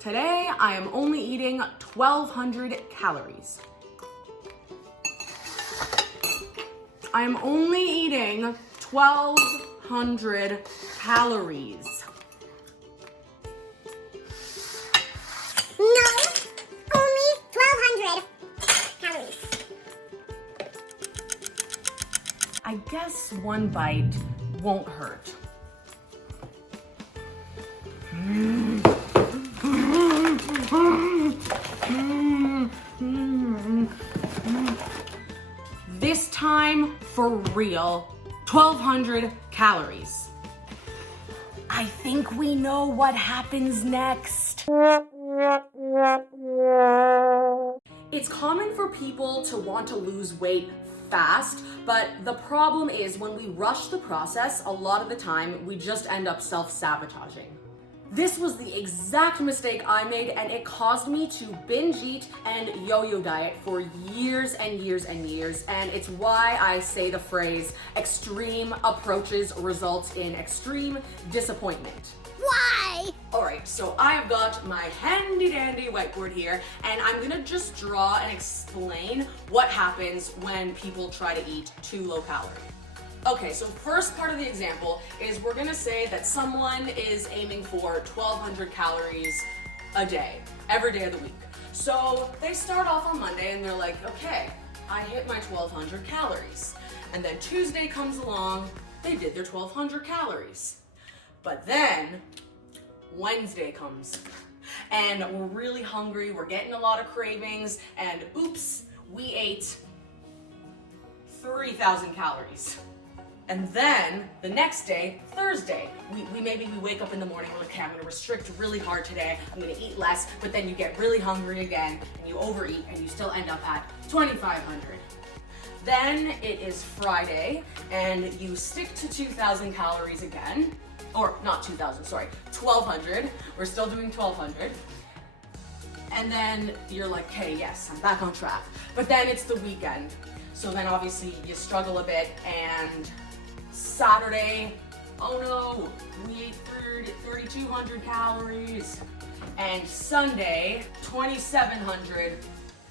Today, I am only eating 1,200 calories. I am only eating 1,200 calories. No, only 1,200 calories. I guess one bite won't hurt. This time, for real, 1,200 calories. I think we know what happens next. It's common for people to want to lose weight fast, but the problem is when we rush the process, a lot of the time we just end up self-sabotaging. This was the exact mistake I made, and it caused me to binge eat and yo-yo diet for years and years and years, and it's why I say the phrase, extreme approaches result in extreme disappointment. Why? Alright, so I've got my handy dandy whiteboard here, and I'm gonna just draw and explain what happens when people try to eat too low calorie. Okay, so first part of the example is we're gonna say that someone is aiming for 1,200 calories a day, every day of the week. So they start off on Monday and they're like, okay, I hit my 1,200 calories. And then Tuesday comes along, they did their 1,200 calories. But then Wednesday comes and we're really hungry, we're getting a lot of cravings, and oops, we ate 3,000 calories. And then the next day, Thursday, we wake up in the morning, we're like, okay, I'm gonna restrict really hard today, I'm gonna eat less, but then you get really hungry again and you overeat and you still end up at 2,500. Then it is Friday and you stick to 2,000 calories again, or not 2,000, sorry, 1,200. We're still doing 1,200. And then you're like, okay, yes, I'm back on track. But then it's the weekend. So then obviously you struggle a bit, and Saturday, oh no, we ate 3,200 calories. And Sunday, 2,700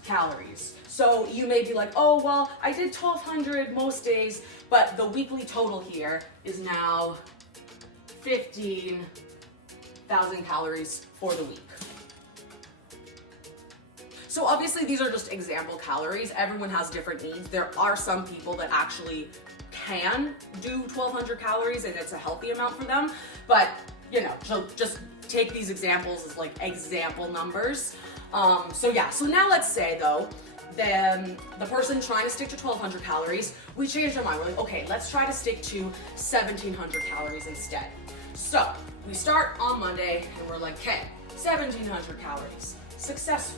calories. So you may be like, oh, well, I did 1,200 most days, but the weekly total here is now 15,000 calories for the week. So obviously these are just example calories. Everyone has different needs. There are some people that actually can do 1,200 calories and it's a healthy amount for them. But, you know, so just take these examples as like example numbers. So now let's say though, the person trying to stick to 1,200 calories, we changed our mind. We're like, okay, let's try to stick to 1,700 calories instead. So we start on Monday and we're like, okay, 1,700 calories. Success,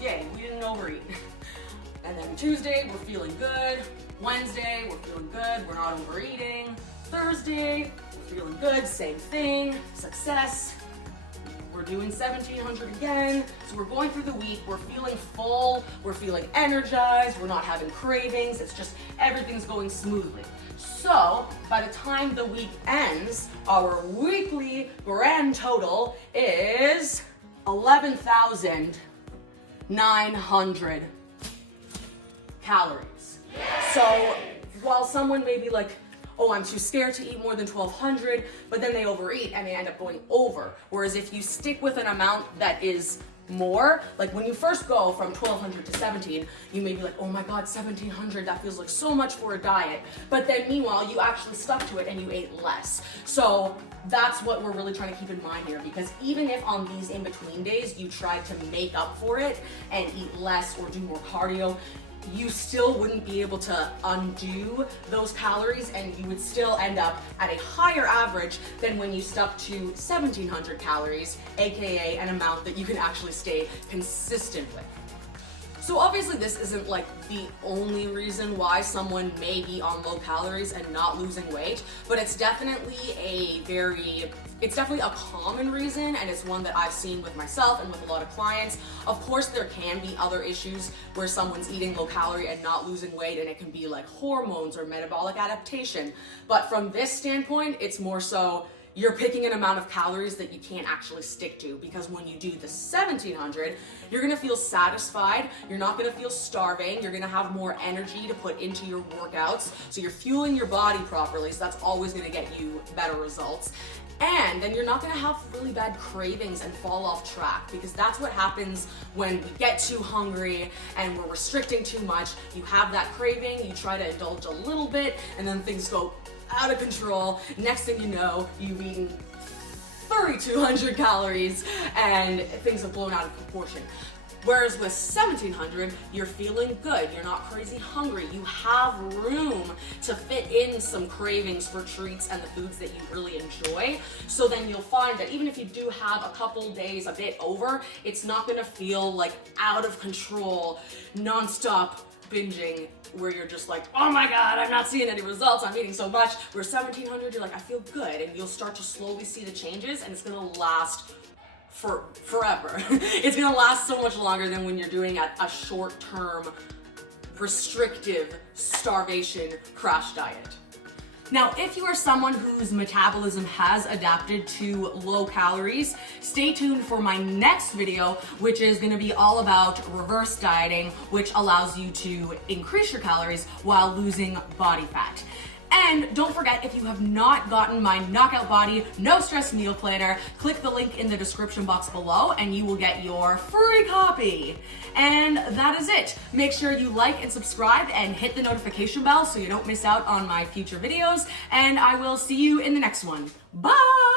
yay, we didn't overeat. And then Tuesday, we're feeling good. Wednesday, we're feeling good, we're not overeating. Thursday, we're feeling good, same thing, success. We're doing 1,700 again. So we're going through the week, we're feeling full, we're feeling energized, we're not having cravings, it's just everything's going smoothly. So by the time the week ends, our weekly grand total is 11,900 calories. So while someone may be like, oh, I'm too scared to eat more than 1,200, but then they overeat and they end up going over. Whereas if you stick with an amount that is more, like when you first go from 1,200 to 17, you may be like, oh my God, 1,700, that feels like so much for a diet. But then meanwhile, you actually stuck to it and you ate less. So that's what we're really trying to keep in mind here, because even if on these in-between days you try to make up for it and eat less or do more cardio, you still wouldn't be able to undo those calories, and you would still end up at a higher average than when you stuck to 1,700 calories, aka an amount that you can actually stay consistent with. So obviously this isn't like the only reason why someone may be on low calories and not losing weight, but it's definitely a common reason, and it's one that I've seen with myself and with a lot of clients. Of course, there can be other issues where someone's eating low calorie and not losing weight, and it can be like hormones or metabolic adaptation. But from this standpoint, it's more so you're picking an amount of calories that you can't actually stick to, because when you do the 1700, you're gonna feel satisfied, you're not gonna feel starving, you're gonna have more energy to put into your workouts, so you're fueling your body properly, so that's always gonna get you better results. And then you're not gonna have really bad cravings and fall off track, because that's what happens when we get too hungry and we're restricting too much. You have that craving, you try to indulge a little bit, and then things go out of control. Next thing you know, you've eaten 3,200 calories and things have blown out of proportion. Whereas with 1700, you're feeling good, you're not crazy hungry, you have room to fit in some cravings for treats and the foods that you really enjoy. So then you'll find that even if you do have a couple days a bit over, it's not gonna feel like out of control, nonstop binging, where you're just like, oh my God, I'm not seeing any results, I'm eating so much. Where 1700, you're like, I feel good, and you'll start to slowly see the changes, and it's gonna last for forever. It's gonna last so much longer than when you're doing a short-term, restrictive starvation crash diet. Now, if you are someone whose metabolism has adapted to low calories, stay tuned for my next video, which is gonna be all about reverse dieting, which allows you to increase your calories while losing body fat. And don't forget, if you have not gotten my Knockout Body No Stress Meal Planner, click the link in the description box below and you will get your free copy. And that is it. Make sure you like and subscribe and hit the notification bell so you don't miss out on my future videos. And I will see you in the next one. Bye!